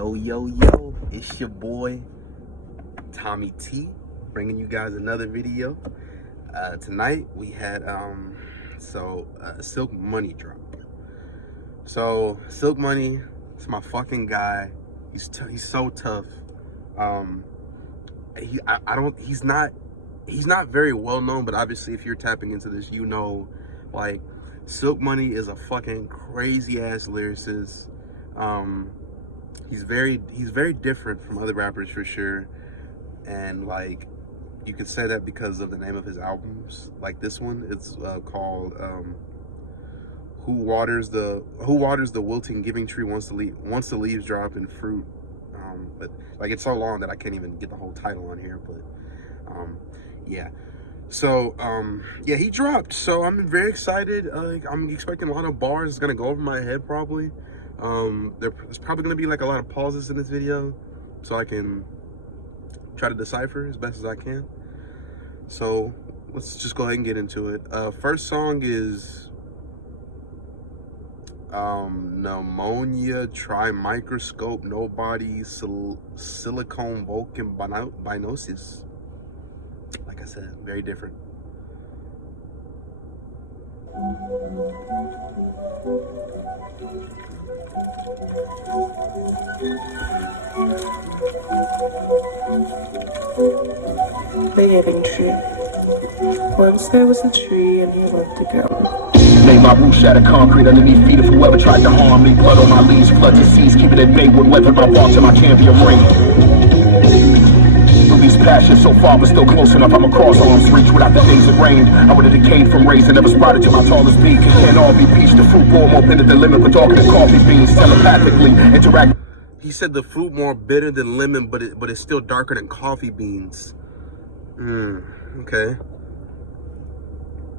Yo, yo, yo, it's your boy, Tommy T, bringing you guys another video. Tonight we had, Silk Money drop. So, Silk Money, it's my fucking guy. He's so tough. He's not very well known, but obviously if you're tapping into this, you know, like, Silk Money is a fucking crazy ass lyricist. He's very different from other rappers for sure, and like you could say that because of the name of his albums. Like this one, it's called Who Waters the Wilting Giving Tree Once the Leaves Drop and Fruit. But like it's so long that I can't even get the whole title on here. But yeah. So yeah, he dropped. So I'm very excited. I'm expecting a lot of bars. It's gonna go over my head probably. There's probably gonna be like a lot of pauses in this video, so I can try to decipher as best as I can. So let's just go ahead and get into it. First song is Pneumonia Trimicroscope Nobody SILICOVOLCANOBONIOSIS. Like I said, very different. The Giving Tree. Once there was a tree and he let it go. Made my roof shatter concrete underneath feet of whoever tried to harm me. Blood on my leaves, flood to seas, keep it at bay. Would weather my walk to my champion ring. Release passion so far, but still close enough. I'm across arms reach without the days it rained. I would have decayed from raising, never sprouted to my tallest peak. It can't all be peach. The fruit bowl more bitter than lemon, but darker than coffee beans. Telepathically interact. He said the fruit more bitter than lemon, but it's still darker than coffee beans. Okay.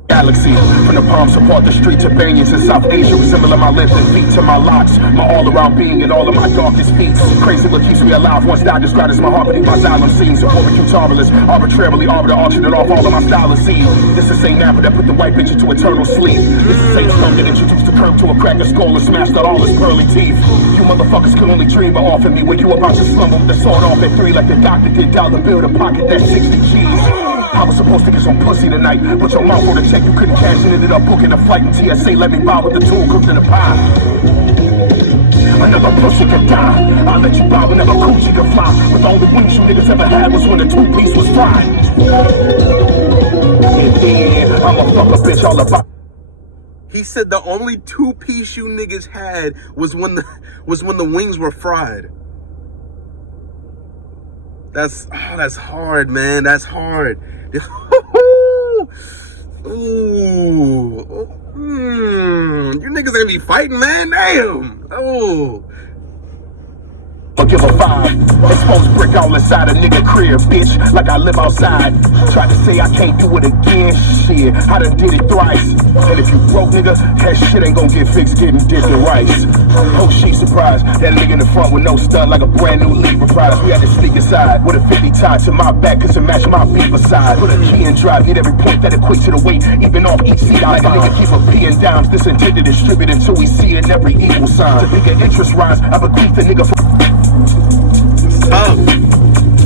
Galaxy, from the palms apart the street to Banyans in South Asia, resembling my lips and feet to my locks, my all-around being and all of my darkest feats. Crazy what keeps me alive, once died described as my heart beneath my xylem scenes. Support me marvelous, arbitrarily arbiter, auctioning off all of my style and seed. This is Saint Napper that put the white bitch into eternal sleep. This is Saint Slum that introduced the curve to a cracker skull and smashed out all his pearly teeth. You motherfuckers could only dream of offering me when you about to slumber with the sword off at 3 like the doctor did $1 bill to pocket that 60 G's. I was supposed to get some pussy tonight, but your mouth on a check you couldn't cash and ended up booking a flight, and TSA let me buy with the tool cooked in the pie. Another pussy could die. I'll let you buy whenever coochie could fly. With all the wings you niggas ever had was when the two-piece was fried. And then I'ma fuck a bitch all about. He said the only two-piece you niggas had was when the wings were fried. That's hard, man. That's hard. Ooh. You niggas gonna be fighting, man. Damn. Oh. Don't give a five. Exposed brick all inside a nigga crib, bitch. Like I live outside. Tried to say I can't do it again. Shit, I done did it thrice. And if you broke, nigga, that shit ain't gonna get fixed getting dipped in rice. Oh, she surprised. That nigga in the front with no stunt like a brand new Libra prize. We had to sneak inside with a 50 tied to my back cause it matched my beat beside. Put a key in drive, hit every point that equates to the weight. Even off each seat, I like a nigga keep a P in dimes. This intended to distribute until we see in every equal sign. The bigger interest rise, I bequeath the nigga for. Tough.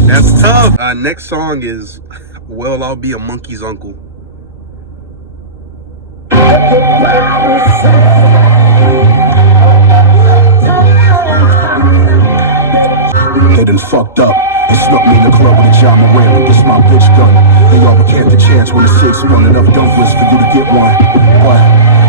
That's tough. Next song is Well, I'll Be a Monkey's Uncle. They done fucked up and snuck me in the club with a John Moran. It's my bitch gun. They all began to chance when the 6 spun enough dumplings for you to get one. But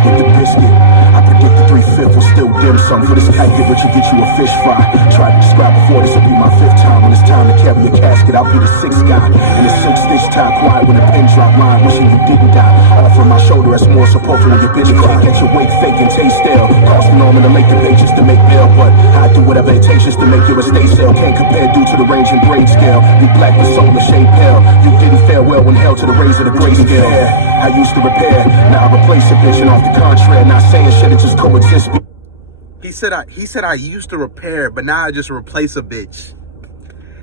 with the biscuit, I predict the 3/5 will still dim some. For this packet, which will get you a fish fry. Tried to describe before, this will be my 5th time. When it's time to carry a casket, I'll be the 6th guy. And the 6th stitch tie quiet when the pin drop line, wishing you didn't die. Offering my shoulder as more support for when your bitch cry. Get your weight fake and taste stale. Cost an arm to make the pages to make bail. But I do whatever it takes just to make your estate sale. Can't compare due to the range and grade scale. You black with soul and shade pale. You didn't fare well when held to the raise of the gray scale. I used to repair, now I replace a bitch, and off the contrary, not saying shit, it just coexist. He said I used to repair, but now I just replace a bitch.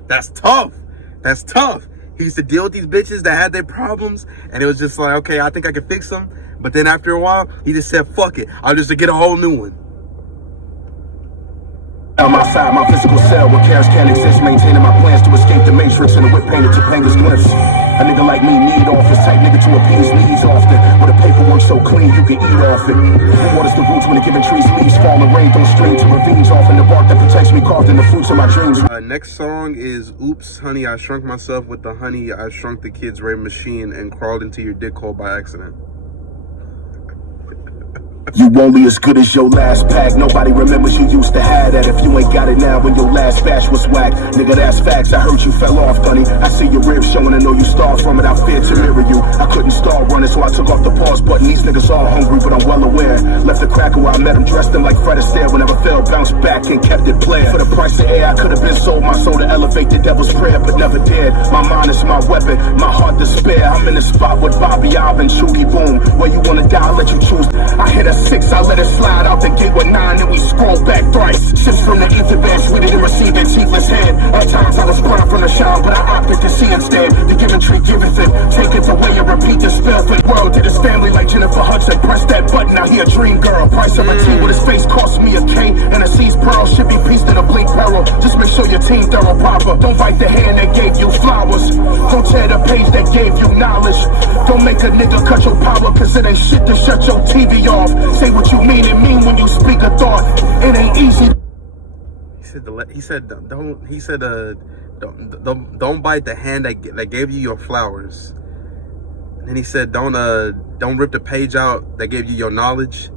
That's tough. That's tough. He used to deal with these bitches that had their problems, and it was just like, okay, I think I can fix them. But then after a while, he just said, fuck it, I'll just get a whole new one. I'm outside my physical cell where cares can't exist, maintaining my plans to escape the matrix and the whip painted to painless glyphs. A nigga like me need office, type nigga to appease needs often. With the paperwork so clean you can eat off it. Who waters the roots when the given trees leaves fall and rain don't stream to ravines off in the bark that protects me carved in the fruits of my dreams. Next song is Oops, Honey, I Shrunk Myself with the Honey, I Shrunk the Kids Ray Machine and crawled into your dick hole by accident. You only as good as your last pack. Nobody remembers you used to have that. If you ain't got it now when your last batch was whack, nigga, that's facts. I heard you fell off, Dunny. I see your ribs showing and know you starved from it. I feared to mirror you. I couldn't start running, so I took off the pause button. These niggas all hungry, but I'm well aware. Left the cracker where I met him, dressed him like Fred Astaire. Whenever fell, bounced back and kept it playing. For the price of air, I could have been sold my soul to elevate the devil's prayer, but never did. My mind is my weapon, my heart despair. I'm in the spot with Bobby Ob and Chudy Boom. Where you wanna die, I'll let you choose. I hit a 6, I let it slide out the gate with 9, and we scroll back thrice. Ships from the ether bench, we didn't receive it, teethless head. At times I was burned from the shine, but I opted to see instead. The given tree giveth it, take it away and repeat the spell. For the world did his family like Jennifer Hudson. Press that button, now he a dream girl. Price of a team with his face cost me a K, and a C's pearl should be pieced in a blink peril. Just make sure your team thorough proper. Don't bite the hand that gave you flowers. Don't tear the page that gave you knowledge. Don't make a nigga cut your power, cause it ain't shit to shut your TV off. Say what you mean and mean when you speak a thought. It ain't easy. Don't bite the hand that gave you your flowers. And then he said don't rip the page out that gave you your knowledge.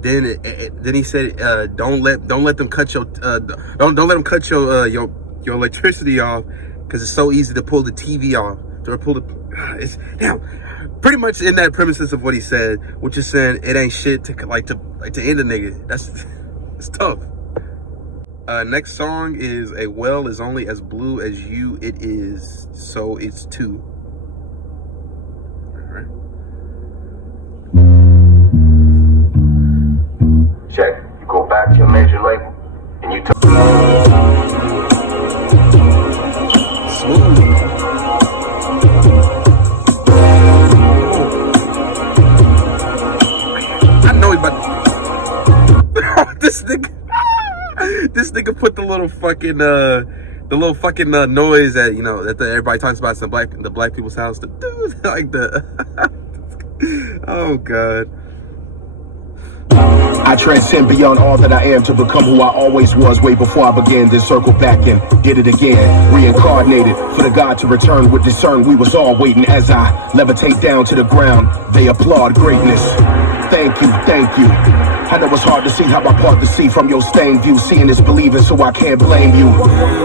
Then he said don't let them cut your don't let them cut your electricity off, because it's so easy to pull the TV off. To pull the it's now pretty much in that premises of what he said, which is saying it ain't shit to end a nigga. It's tough. Next song is A Well Is Only As Blue As You It Is, So It's Two. All right. Check. You go back to your major label and you Smooth. I know he about this nigga put the little fucking noise that that everybody talks about in the black people's house. The dude like the oh god. I transcend beyond all that I am to become who I always was way before I began. Then circle back and did it again. Reincarnated for the God to return with discern. We was all waiting as I levitate down to the ground. They applaud greatness. Thank you, thank you. I know it's hard to see how I part the sea from your stained view. Seeing is believing, so I can't blame you.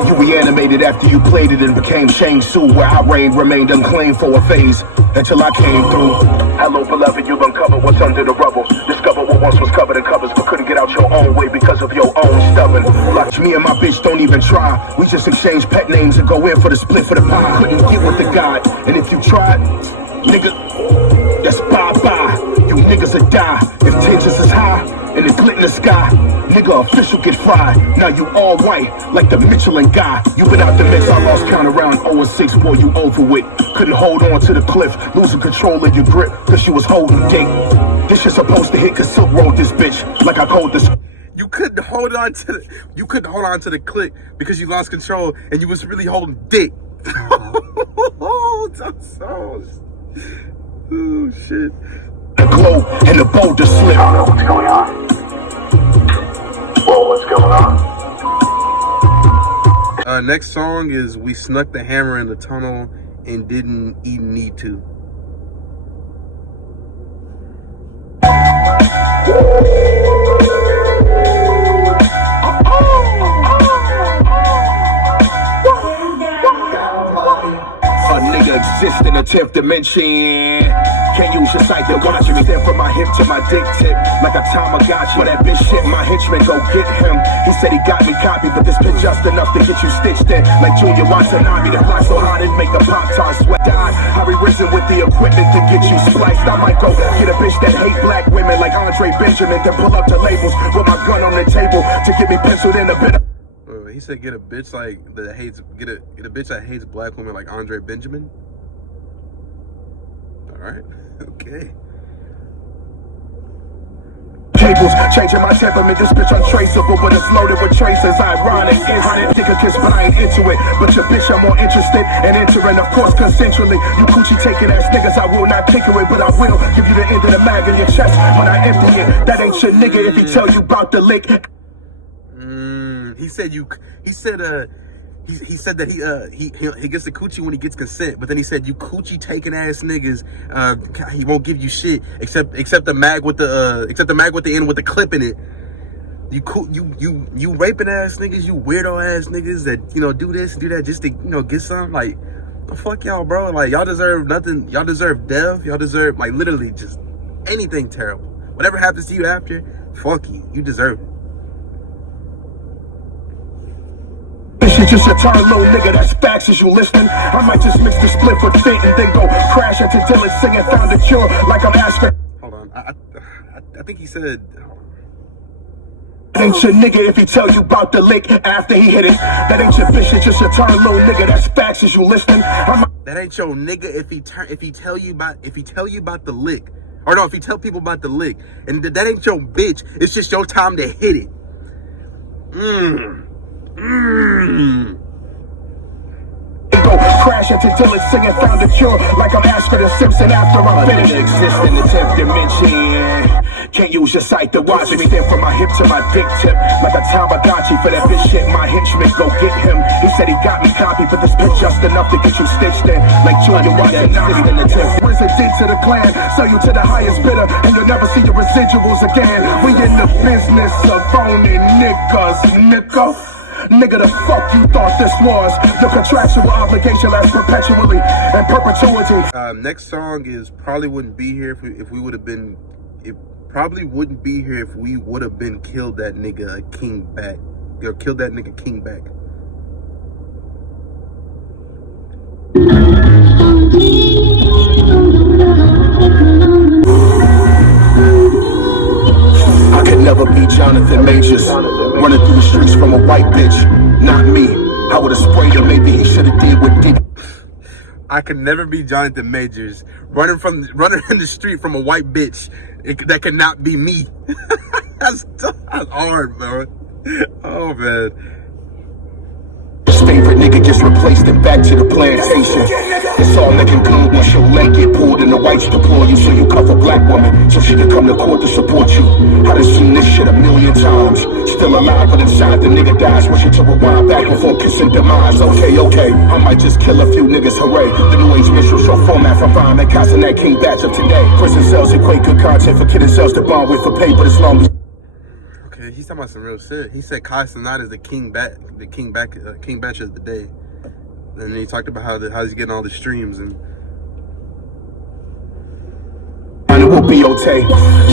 You reanimated after you played it and became Shang Tzu, where I reigned, remained unclaimed for a phase until I came through. Hello, beloved, you've uncovered what's under the rubble. Discover what once was covered in covers, but couldn't get out your own way because of your own stubborn luck. Me and my bitch don't even try. We just exchange pet names and go in for the split for the pie. Couldn't get with the God, and if you tried, nigga, that's bye-bye. You niggas will die if tensions is high and the glit in the sky. Nigga, official get fried. Now you all white like the Michelin guy. You been out the mix, I lost count around 0-6. Boy, you over with. Couldn't hold on to the cliff, losing control of your grip cause you was holding gate. This shit supposed to hit cause Silk rolled this bitch like I called this. You couldn't hold on to the click because you lost control and you was really holding dick. Oh shit. The glow and the boulder slip. I don't know what's going on. Well, what's going on? Next song is We Snuck the Hammer in the Tunnel and Didn't Even Need to. A nigga exists in a 10th dimension. Can't use your sight to watch me. There from my hip to my dick tip, like a Tamagotchi. For that bitch shit, my henchman go get him. He said he got me copied, but this bitch just enough to get you stitched in. Like Junior Watanabe, that fly so hard and make a Pop-Tart sweat. Die, I risen with the equipment to get you spliced. I might go get a bitch that hate black women like Andre Benjamin, then pull up the labels with my gun on the table to get me penciled in a bit of. He said get a bitch that hates black women like Andre Benjamin. All right, okay. Cables Changing my temperament, this bitch untraceable, but it's loaded with traces. Ironic, instant dick a kiss, but I ain't into it. But your bitch, I'm more interested in entering, of course, consensually. You coochie taking ass niggas, I will not tinker it, but I will give you the end of the mag in your chest when I empty it. That ain't your nigga if he tell you about the lick. He said that he gets the coochie when he gets consent, but then he said you coochie taking ass niggas, he won't give you shit except the mag with the end with the clip in it. You raping ass niggas, you weirdo ass niggas that do this do that just to get something. Like, the fuck y'all, bro. Like, y'all deserve nothing. Y'all deserve death. Y'all deserve, like, literally just anything terrible. Whatever happens to you after, fuck you. You deserve it. This shit just a turn low nigga, that's facts. As you listening, I might just mix the split with fit and then go crash into Dylan singing found a cure like I'm asking. Hold on, I think he said, ain't your nigga if he tell you about the lick after he hit it. That ain't your bitch, it's just a turn low nigga, that's facts. As you listening, that ain't your nigga if he tell you about the lick. Or no, if he tell people about the lick. And that ain't your bitch, it's just your time to hit it. Go crash into Dylan singing found a cure like I'm Asper the Simpson after I'm finished. Exist in the 10th dimension. Can't use your sight to watch me. Stand from my hip to my dick tip like a Tamagotchi for that bitch shit. My henchman go get him. He said he got me copied, but this bitch just enough to get you stitched in like Julia Watanabe in the 10th. Where's it did to the clan? Sell you to the highest bidder and you'll never see your residuals again. We in the business of owning niggas, nigga. Nigga, the fuck you thought this was? The contractual obligation lasts perpetually and perpetuity. Next song is Probably Wouldn't Be Here if we would have been. It probably wouldn't be here if we would have been killed that nigga a king back. Yo, killed that nigga king back. I could never be Jonathan Majors, running through the streets from a white bitch. Not me. I would have sprayed him. Maybe he should have did what did. I could never be Jonathan Majors, running in the street from a white bitch. That could not be me. That's hard, bro. Oh man. His favorite nigga gets replaced and back to the plantation. It's all looking good once your leg get pulled and the whites deploy you, so you cuff a black woman so she can come to court to support you. I done seen this shit a million times. Still alive, but inside the nigga dies. Wishing to rewind back before kissing demise. Okay, I might just kill a few niggas, hooray. The new age minstrel show format for fine and casting that king batch of today. Prison cells equate good content for kidding cells to bond with for pay, but as long as he's talking about some real shit. He said Kai Cenat is the king batch of the day. And then he talked about how he's getting all the streams and. it will be okay.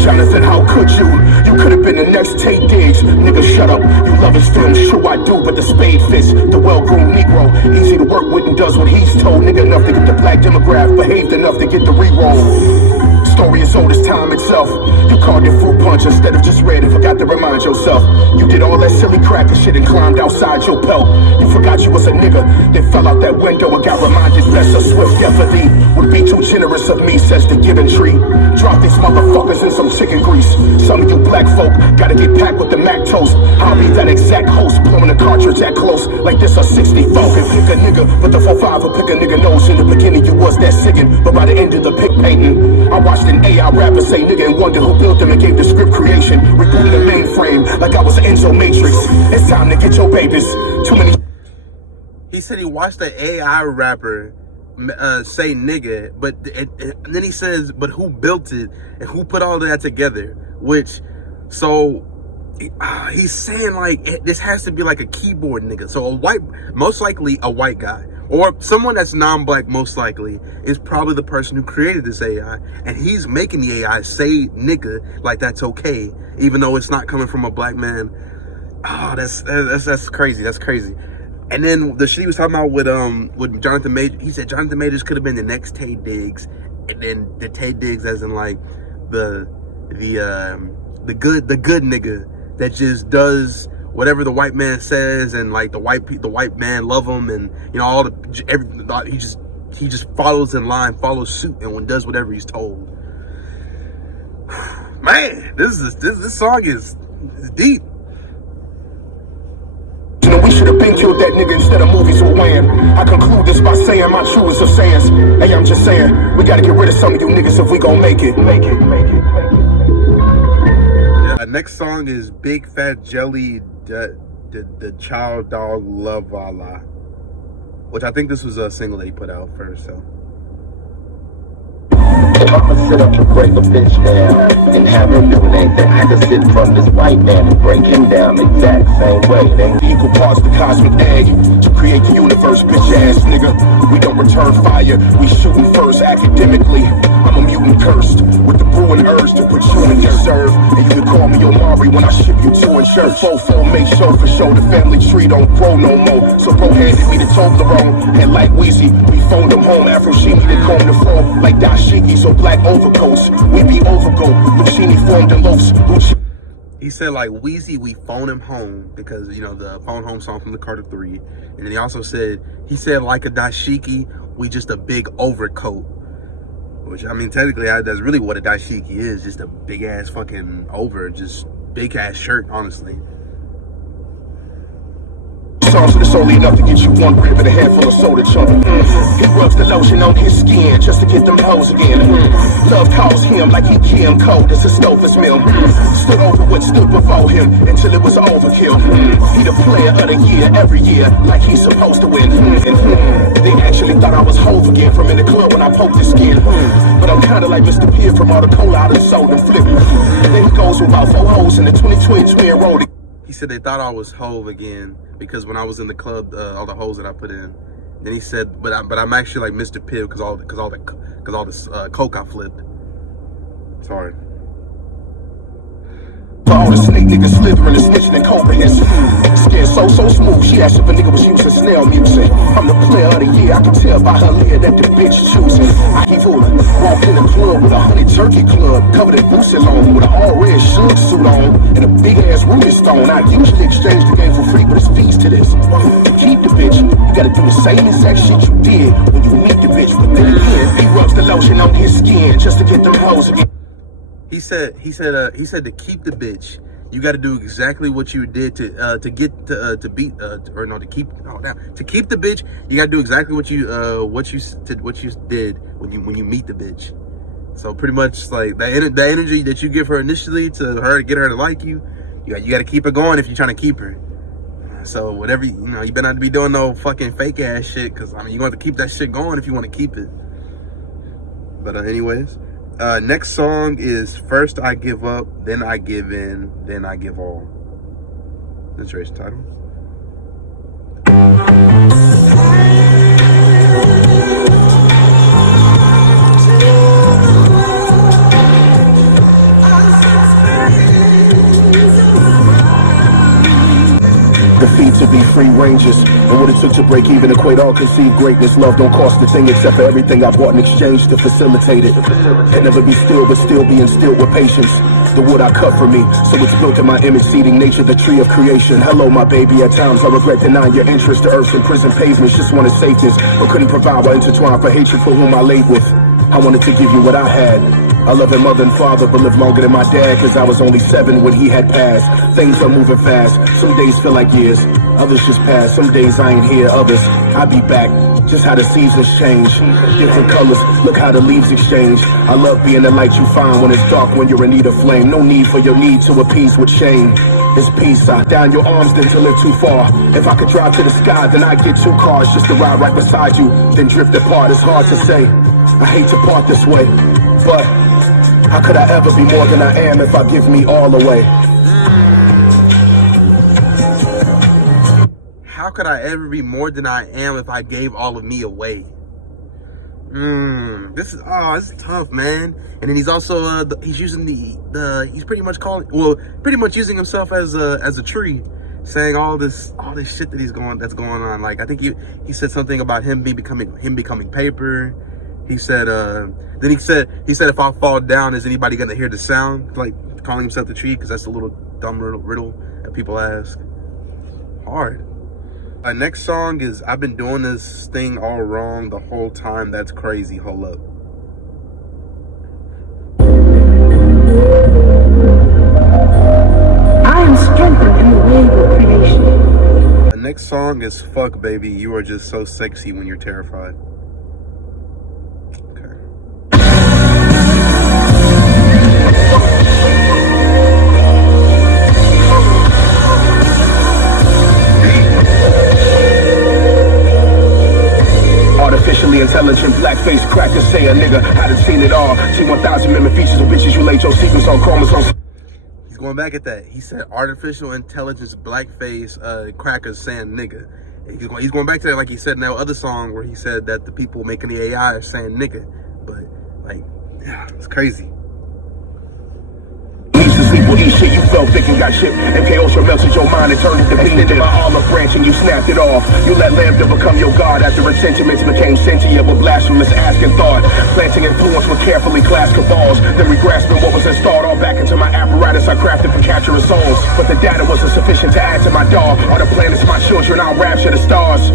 Jonathan, how could you? You could have been the next Tate Diggs. Nigga, shut up. You love his film, sure I do, but the spade fits. The well-groomed Negro, easy to work with and does what he's told. Nigga, enough to get the black demographic, behaved enough to get the re-roll. Story as old as time itself. You called it fruit punch instead of just red and forgot to remind yourself. You did all that silly cracker shit and climbed outside your pelt. You forgot you was a nigga, then fell out that window and got reminded best a swift death of thee would be too generous of me, says the given tree. Drop these motherfuckers in some chicken grease. Some of you black folk gotta get packed with the Mac toast. I'll be that exact host, blowing the cartridge that close like this a 64. And pick a nigga with the 4-5 or pick a nigga nose. In the beginning you was that singing, but by the end of the pick painting, I watched an AI rapper say nigga and wonder who built them and gave the script creation. Rebooting the mainframe like I was Enzo Matrix. It's time to get your babies. Too many. He said he watched the AI rapper say nigga, but and then he says, but who built it and who put all of that together? Which, so he's saying like this has to be like a keyboard nigga. So most likely a white guy. Or someone that's non-black, most likely, is probably the person who created this AI. And he's making the AI say nigga like that's okay, even though it's not coming from a black man. Oh, that's crazy. That's crazy. And then the shit he was talking about with Jonathan Majors, he said Jonathan Majors could have been the next Tay Diggs. And then the Tay Diggs as in like the good nigga that just does whatever the white man says, and like the white man love him, and you know he just follows in line, follows suit, and does whatever he's told. Man, this song is deep. We should have been killed that nigga instead of movies or weighing. I conclude this by saying my truest of sayings. Hey, I'm just saying, we gotta get rid of some of you niggas if we gon' make it. Yeah, next song is Big Fat Jelly, the Child Dog LUVAHLUVAH, which I think this was a single that he put out first, so. I'ma sit up and break a bitch down and have him doing anything. I can sit from this white man and break him down the exact same way. Then Equal parts the cosmic egg to create the universe, bitch ass nigga. We don't return fire, we shooting first academically. I'm a mutant cursed with the brewing urge to put you in your serve. And you can call me Omari when I ship you to insurance. Fofo, make sure for sure the family tree don't grow no more. So bro handed me the Toblerone and like Weezy, we phoned them home. Afro Shimi to comb the floor like dashiki, so black overcoats. We be overgo, Lucini formed in loafs. He said like Weezy, we phone him home because, you know, the phone home song from the Carter 3. And then he also said, like a dashiki, we just a big overcoat. Which, I mean, technically, that's really what a dashiki is. Just a big ass fucking just big ass shirt, honestly. Songs it's only enough to get you one rib and a handful of soda chunk. He rubs the lotion on his skin just to get them hoes again. Love calls him like he Kim Cole, it's a Stover's meal. Stood over what stood before him until it was overkill. He the player of the year every year, like he's supposed to win. They actually thought I was Hove again from in the club when I poked his skin. But I'm kinda like Mr. Pibb from all the cola out of the sold and flipped. Then he goes with about 4 hoes in the 2020 twin road. He said they thought I was Hove again because when I was in the club, all the hoes that I put in. Then he said, but I'm actually like Mr. Pibb because all the coke I flipped. Sorry. All the snake niggas slithering and snitching and comprehensive. Skin so smooth, she asked if a nigga was using snail music. I'm the player of the year, I can tell by her leer that the bitch choosing. I keep fooling, walk in the club with a honey turkey club, covered in boots alone, with an all-red Shrunk suit on, and a big-ass ruby stone. I usually exchange the game for free, but it's fees to this. To keep the bitch, you gotta do the same exact shit you did when you meet the bitch. But then again, he rubs the lotion on his skin just to get them hoes again. He said to keep the bitch, you got to do exactly what you did to keep the bitch. You got to do exactly what you did when you meet the bitch. So pretty much like the energy that you give her initially to her, get her to like you, you got to keep it going if you're trying to keep her. So whatever, you better not be doing no fucking fake ass shit, because I mean you're going to keep that shit going if you want to keep it. But anyways. Next song is First I Give Up, Then I Give In, Then I Give All. That's the title. The fee to be free rangers, and what it took to break even, equate all conceived greatness. Love don't cost a thing except for everything I bought in exchange to facilitate it. Can never be still, but still be instilled with patience. The wood I cut for me, so it's built in my image, seeding nature, the tree of creation. Hello, my baby, at times I regret denying your interest. The earth's imprisoned pavements just wanted safeness, but couldn't provide while intertwined for hatred for whom I laid with. I wanted to give you what I had. I love him mother and father, but lived longer than my dad, cause I was only 7 when he had passed. Things are moving fast, some days feel like years, others just pass. Some days I ain't here, others I be back. Just how the seasons change, different colors, look how the leaves exchange. I love being the light you find when it's dark, when you're in need of flame. No need for your need to appease with shame. It's peace, I down your arms then to live too far. If I could drive to the sky, then I'd get 2 cars just to ride right beside you, then drift apart. It's hard to say, I hate to part this way, but how could I ever be more than I am if I give me all away? How could I ever be more than I am if I gave all of me away? This is tough, man. And then he's also he's using he's pretty much using himself as a tree, saying all this shit that's going on. Like I think he said something about him becoming paper. He said then he said if I fall down, is anybody gonna hear the sound? Like calling himself the tree, because that's a little dumb riddle that people ask. Hard. Next song is I've Been Doing This Thing All Wrong the Whole Time. That's Crazy. HOLUP. Next song is Fuck Baby, You Are Just So Sexy When You're Terrified. Okay. Artificially intelligent, blackface crackers say a nigga hadn't seen it all. See 1,000 million features of bitches you laid your secrets on chromosomes. He's going back at that. He said artificial intelligence, blackface, crackers saying nigga. He's going back to that like he said in that other song where he said that the people making the AI are saying nigga. But, like, yeah, it's crazy. Sleep with these shit, you felt thick and got shit. MKO sure melted your mind and turned it to pain. Into my olive branch and you snapped it off. You let Lambda become your god after its sentiments became sentient with blasphemous asking thought. Planting influence with carefully clasped cabals. Then re-grasping what was installed all back into my apparatus I crafted for capturing souls. But the data wasn't sufficient to add to my dog. All the planets, my children, I'll rapture the stars.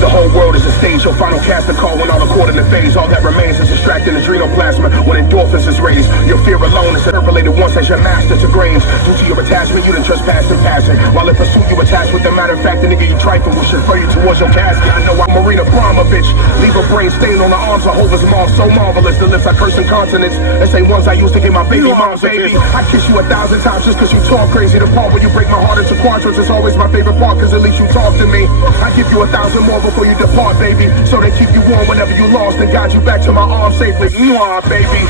The whole world is a stage, your final casting call when all the coordinate phase. All that remains is extracting adrenal plasma when endorphins is raised. Your fear alone is interpolated once as your master to grains. Due to your attachment, you done trespassed in passing. While in pursuit, you attached with the matter of fact, the nigga you trifle will should refer you towards your casket. I know I'm Marina Abramovich. Leave a brain stain on the arms of Hova's mom, so marvelous. The lips I curse in consonants. The same ones I used to give my baby mom, baby. I kiss you 1,000 times just cause you talk crazy. The part where you break my heart into quadrants is always my favorite part, cause at least you talk to me. I give you 1,000 more before you depart, baby. So they keep you warm whenever you lost and guide you back to my arms safely. Mwah, baby.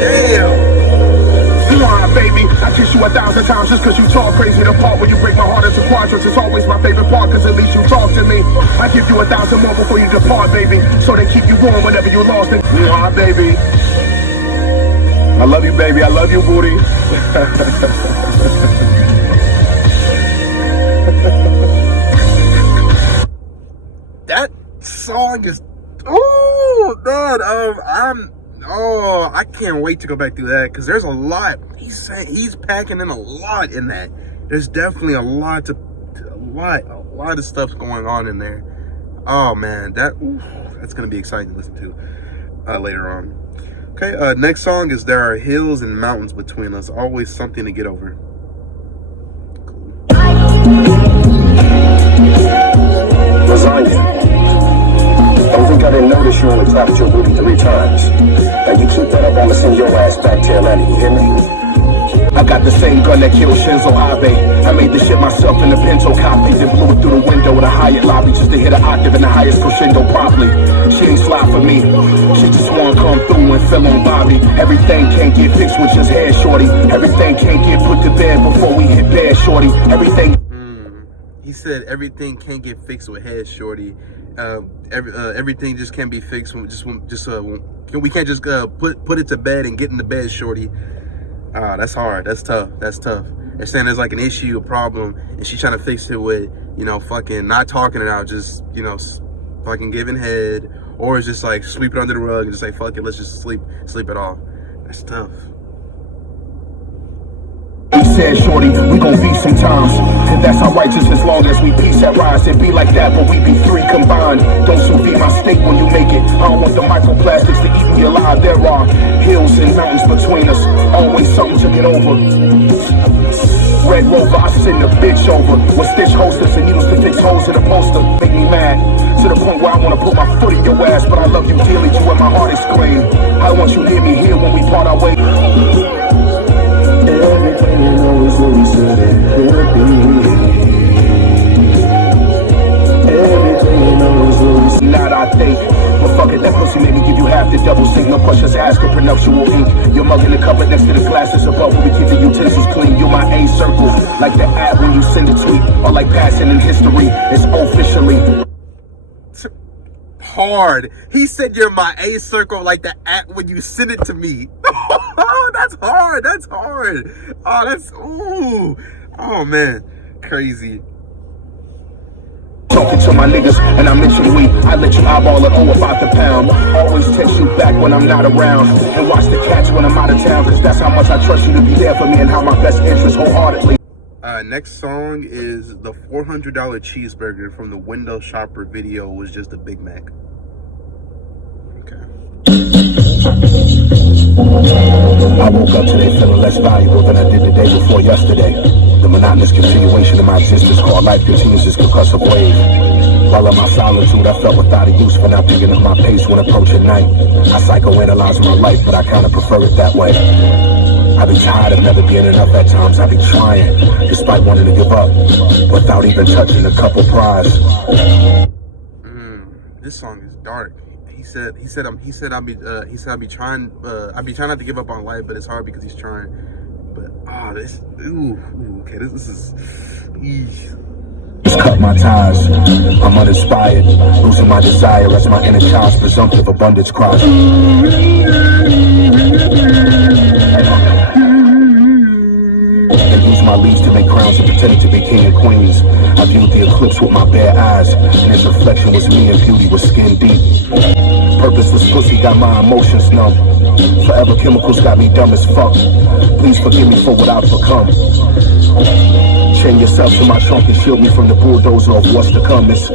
Damn. Mwah, baby. I kiss you 1,000 times just cause you talk crazy. The part where you break my heart into quadrants is always my favorite part, cause at least you talk to me. I give you 1,000 more before you depart, baby. So they keep you warm whenever you lost and mwah, baby. I love you, baby. I love you, booty. That song is, oh man, I can't wait to go back through that because there's a lot. He's packing in a lot in that. There's definitely a lot of stuff going on in there. Oh man, that's gonna be exciting to listen to later on. Okay, next song is There Are Hills and Mountains Between Us, Always Something to Get Over. Lasagna. Don't think I didn't notice you only clapped your booty 3 times. Now you keep that up, I'ma send your ass back to Atlanta, you hear me? I got the same gun that killed Shinzo Abe. I made the shit myself in the Pinto copy, then blew it through the window of the Hyatt lobby just to hit an octave in the highest crescendo properly. She ain't fly for me. She just wanna come through and fill on Bobby. Everything can't get fixed with just hair, shorty. Everything can't get put to bed before we hit bed, shorty. Everything. He said everything can't get fixed with head, shorty. Everything just can't be fixed when we can't just put it to bed and get in the bed, shorty. That's hard. That's tough. That's tough. They're saying there's like an issue, a problem, and she's trying to fix it with, fucking not talking it out, just, fucking giving head, or it's just like sweep it under the rug and just say, fuck it, let's just sleep it off. That's tough. He said, shorty, we gon' be sometimes. And that's how righteous as long as we peace at rise. It be like that, but we be 3 combined. Don't sous vide my steak when you make it. I don't want the microplastics to eat me alive. There are hills and mountains between us. Always something to get over. Red Rover, I send the bitch over. With stitch holsters and needles to fix holes in the poster. Make me mad. To the point where I wanna put my foot in your ass. But I love you dearly, you and my heart exclaim. I want you to hear me here when we part our way. Everything you know is what we said it could be. Everything you know is what we said. Not I think, but fuck it, that pussy made me give you half the double sink. No questions asked for prenuptial ink. You're mugging the cupboard next to the glasses above where we keep the utensils clean. You're my A circle, like the app when you send a tweet, or like passing in history. It's officially hard. He said you're my A circle like the app when you send it to me. Oh, that's hard. That's hard. Oh, that's, ooh. Oh, man. Crazy. Talking to my niggas, and I mention we. I let you eyeball it all about the pound. Always text you back when I'm not around. And watch the catch when I'm out of town. Cause that's how much I trust you to be there for me and how my best interest wholeheartedly. Next song is the $400 cheeseburger from the window shopper video was just a Big Mac. Okay. I woke up today feeling less valuable than I did the day before yesterday. The monotonous continuation of my existence called life continues this concussive wave. While in my solitude, I felt without a use for not picking up my pace when approaching night. I psychoanalyze my life, but I kinda prefer it that way. I be tired of never being enough at times. I be trying, despite wanting to give up, without even touching the cup of prize. This song is dark. He said I be trying not to give up on life, but it's hard because he's trying. But okay, this is. Just cut my ties. I'm uninspired, losing my desire as my inner child's presumptive abundance cries. Use my leaves to make crowns and pretending to be king and queens. I viewed the eclipse with my bare eyes, and its reflection was me and beauty was skin deep. Purposeless pussy got my emotions numb. Forever chemicals got me dumb as fuck. Please forgive me for what I've become. Chain yourself to my trunk and shield me from the bulldozer of what's to come. It's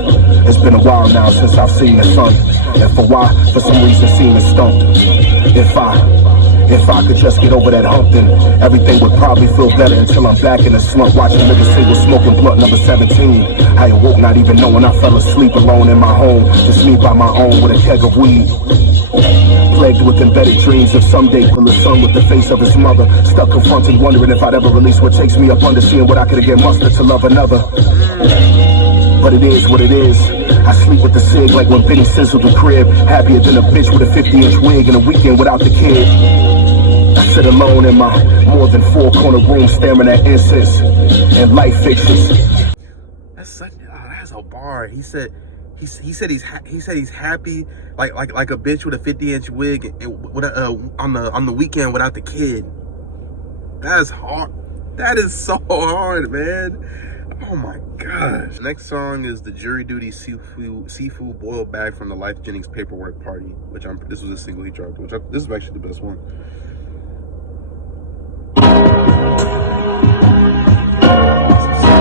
been a while now since I've seen the sun, and for why, for some reason, seeming stumped. If I could just get over that hump, then everything would probably feel better until I'm back in the slump, watching niggas single smoking blunt number 17. I awoke not even knowing I fell asleep alone in my home, just me by my own with a keg of weed. Plagued with embedded dreams of someday pull a son with the face of his mother. Stuck confronted, wondering if I'd ever release what takes me up under, seeing what I could get mustered to love another. But it is what it is. I sleep with the cig like when Benny sizzled the crib. Happier than a bitch with a 50-inch wig and a weekend without the kid. I sit alone in my more than 4-corner room staring at incense and life fictions. That's a bar. He said he's happy like a bitch with a 50-inch wig and with on the weekend without the kid. That's hard. That is so hard, man. Oh my gosh. Next song is the Jury Duty Seafood Boiled Bag from the LYFE Jennings Paperwork Party, which this was a single he dropped, this is actually the best one.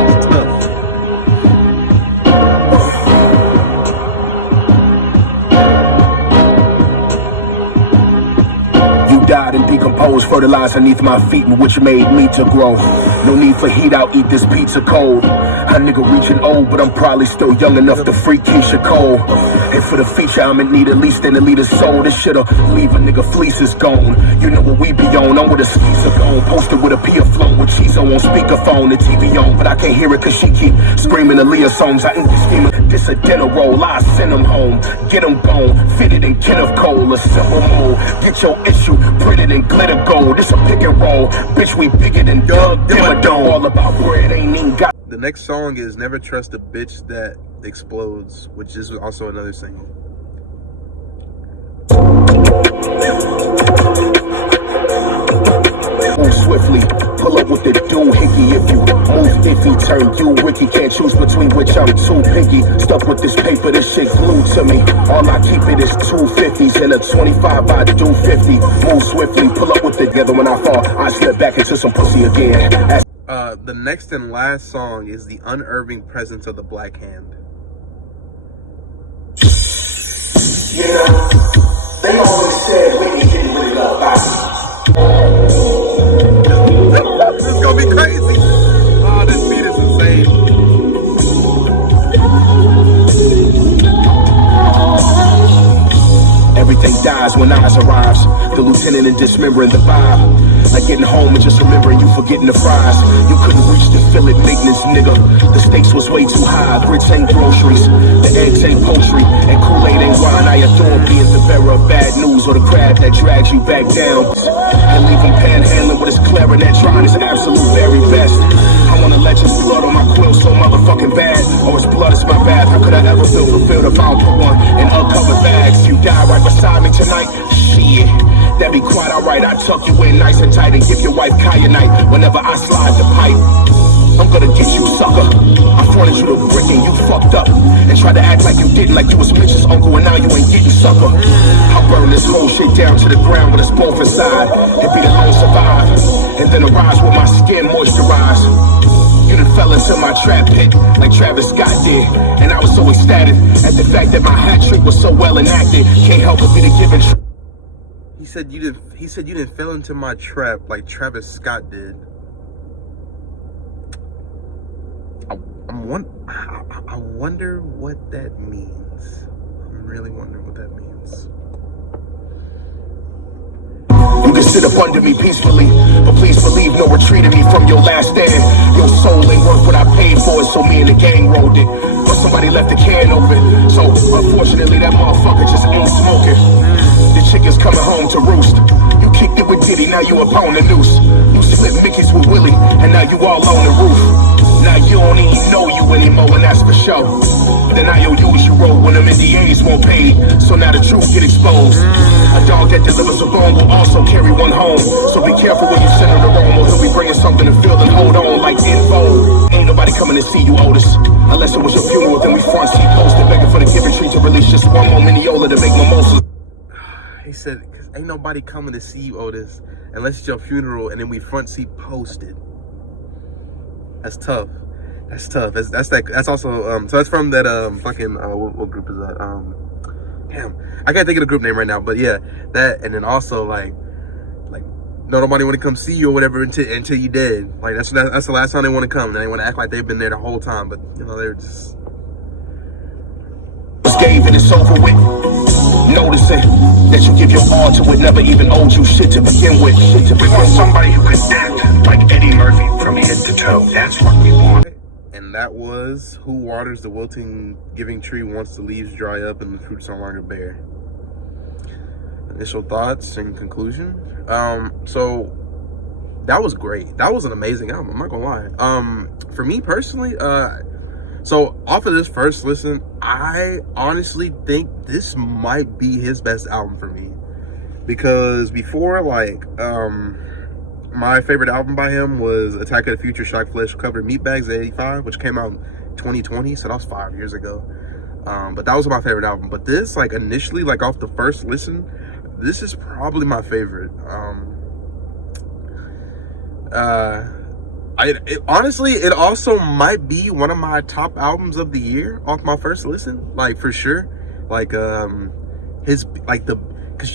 It's tough. Died and decomposed, fertilized beneath my feet, in which made me to grow. No need for heat, I'll eat this pizza cold. A nigga reaching old, but I'm probably still young enough to freak Keisha Cole. And for the feature, I'm in need at least in a liter soul. This shit'll leave a nigga fleeces gone. You know what we be on, I'm with a skeezer gone. Posted with a Pia flow with cheese on speakerphone, the TV on, but I can't hear it cause she keep screaming Aaliyah songs. I ain't the scheming, this a dinner roll, I send them home. Get them gone, fitted in Kenneth Cole, a simple mode. Get your issue printed in glitter gold. This a pick and roll, bitch, we bigger than Doug Dimmadome. All about bread, ain't even got. The next song is Never Trust a Bitch That Explodes, which is also another single. Move swiftly, pull up with the dude hickey. If you move iffy, turn you Ricky. Can't choose between which I'm too picky. Stuck with this paper, this shit glued to me. All I keep it is 250s and a 25 I do 50. Move swiftly, pull up with it together. When I fall, I slip back into some pussy again. The next and last song is The Unnerving Presence of the Black Hand. You know, they always said Whitney didn't really love bodies. This is gonna be crazy. Oh, this beat is insane. Everything dies when eyes arrives. The lieutenant in dismembering the vibe. Like getting home and just remembering you forgetting the fries. You couldn't reach the fillet maintenance, nigga. The stakes was way too high. Grits ain't groceries, the eggs ain't poultry, and Kool-Aid ain't wine. I adore being the bearer of bad news, or the crab that drags you back down and leave him panhandling with his clarinet, trying his absolute very best. I wanna let his blood on my quill so motherfucking bad, or his blood is my bath. How could I ever feel fulfilled if I don't put one in uncovered bags? You die right beside me tonight, shit. That be quite alright. I tuck you in nice and tight and give your wife kyanite whenever I slide the pipe. I'm gonna get you, sucker. I fronted you to brick and you fucked up and tried to act like you didn't, like you was Mitch's uncle, and now you ain't getting, sucker. I'll burn this whole shit down to the ground with us both inside and be the lone survive, and then arise with my skin moisturized. You done fell into my trap pit like Travis Scott did, and I was so ecstatic at the fact that my hat trick was so well enacted. Can't help but be the given. said you didn't fall into my trap like Travis Scott did. I wonder what that means. I'm really wondering what that means. You can sit up under me peacefully, but please believe no retreating me from your last stand. Your soul ain't worth what I paid for it, so me and the gang rolled it. But somebody left the can open, so unfortunately that motherfucker just ain't smoking. The chicken's coming home to roost. You kicked it with Diddy, now you up on the noose. You split Mickeys with Willie, and now you all on the roof. Now you don't even know you anymore, and that's for sure. Then IOUs you wrote when them NDAs won't pay, so now the truth get exposed. A dog that delivers a bone will also carry one home. So be careful when you send her to Rome, or he'll be bringing something to fill and hold on like info. Ain't nobody coming to see you, Otis, unless it was your funeral. Then we front seat posted, begging for the giving tree to release just one more Mineola to make mimosas. He said, "Cause ain't nobody coming to see you, Otis, unless it's your funeral," and then we front seat posted. That's tough. That's tough. That's also so that's from that fucking what group is that? Damn, I can't think of the group name right now, but yeah, that. And then also like no, nobody want to come see you or whatever until you dead. Like that's the last time they want to come. And they want to act like they've been there the whole time, but you know they're just. Gave and it's over with. Noticing that you give your all to it, never even owed you shit to begin with. We want somebody who can dance like Eddie Murphy from head to toe. That's what we want. And that was Who Waters the Wilting Giving Tree Once the Leaves Dry Up and the Fruits No Longer Bear. Initial thoughts and conclusion. So that was great. That was an amazing album, I'm not gonna lie. For me personally, so off of this first listen, I honestly think this might be his best album for me. Because before, like, my favorite album by him was Attack of the Future Shock Flesh covered Meatbags at 85, which came out in 2020, so that was 5 years ago. But that was my favorite album. But this, like, initially, like, off the first listen, this is probably my favorite. Honestly, it also might be one of my top albums of the year off my first listen, like, for sure. Like, because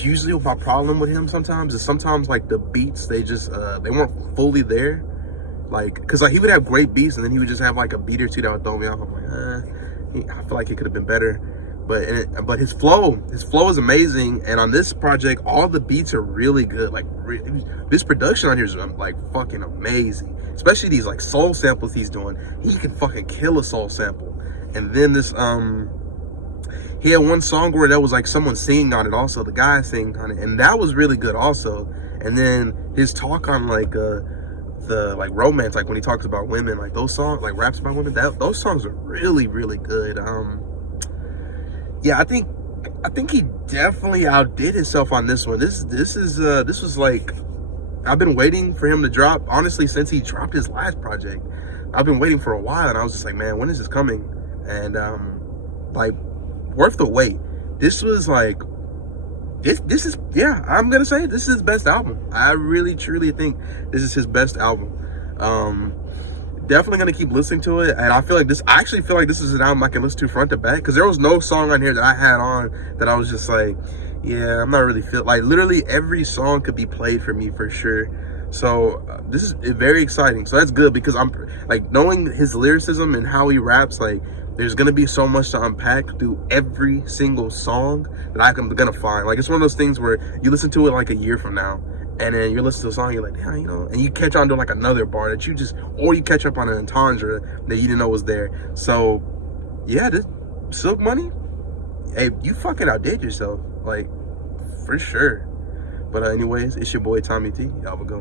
usually my problem with him sometimes is like the beats, they just they weren't fully there. Like, because like he would have great beats and then he would just have like a beat or two that would throw me off. I'm like, I feel like it could have been better. But his flow is amazing, and on this project all the beats are really good. Like this production on here is like fucking amazing, especially these like soul samples he's doing. He can fucking kill a soul sample. And then this he had one song where there was like someone singing on it also, the guy singing on it, and that was really good also. And then his talk on like the like romance, like when he talks about women, like those songs, like raps about women, those songs are really, really good. Yeah, I think he definitely outdid himself on this one. This was like, I've been waiting for him to drop, honestly, since he dropped his last project. I've been waiting for a while, and I was just like, man, when is this coming? And like, worth the wait. This was like, this is, yeah, I'm gonna say this is his best album. I really truly think this is his best album. Definitely gonna keep listening to it, and I actually feel like this is an album I can listen to front to back, because there was no song on here that I had on that I was just like, yeah, I'm not really like, literally every song could be played for me for sure. So this is very exciting. So that's good, because I'm like, knowing his lyricism and how he raps, like there's gonna be so much to unpack through every single song that I'm gonna find. Like, it's one of those things where you listen to it like a year from now, and then you listen to a song, you're like, yeah, you know, and you catch on to like another bar that or you catch up on an entendre that you didn't know was there. So yeah, this Silk Money, hey, you fucking outdid yourself, like, for sure. But anyways, it's your boy Tommy T. Y'all have a good one.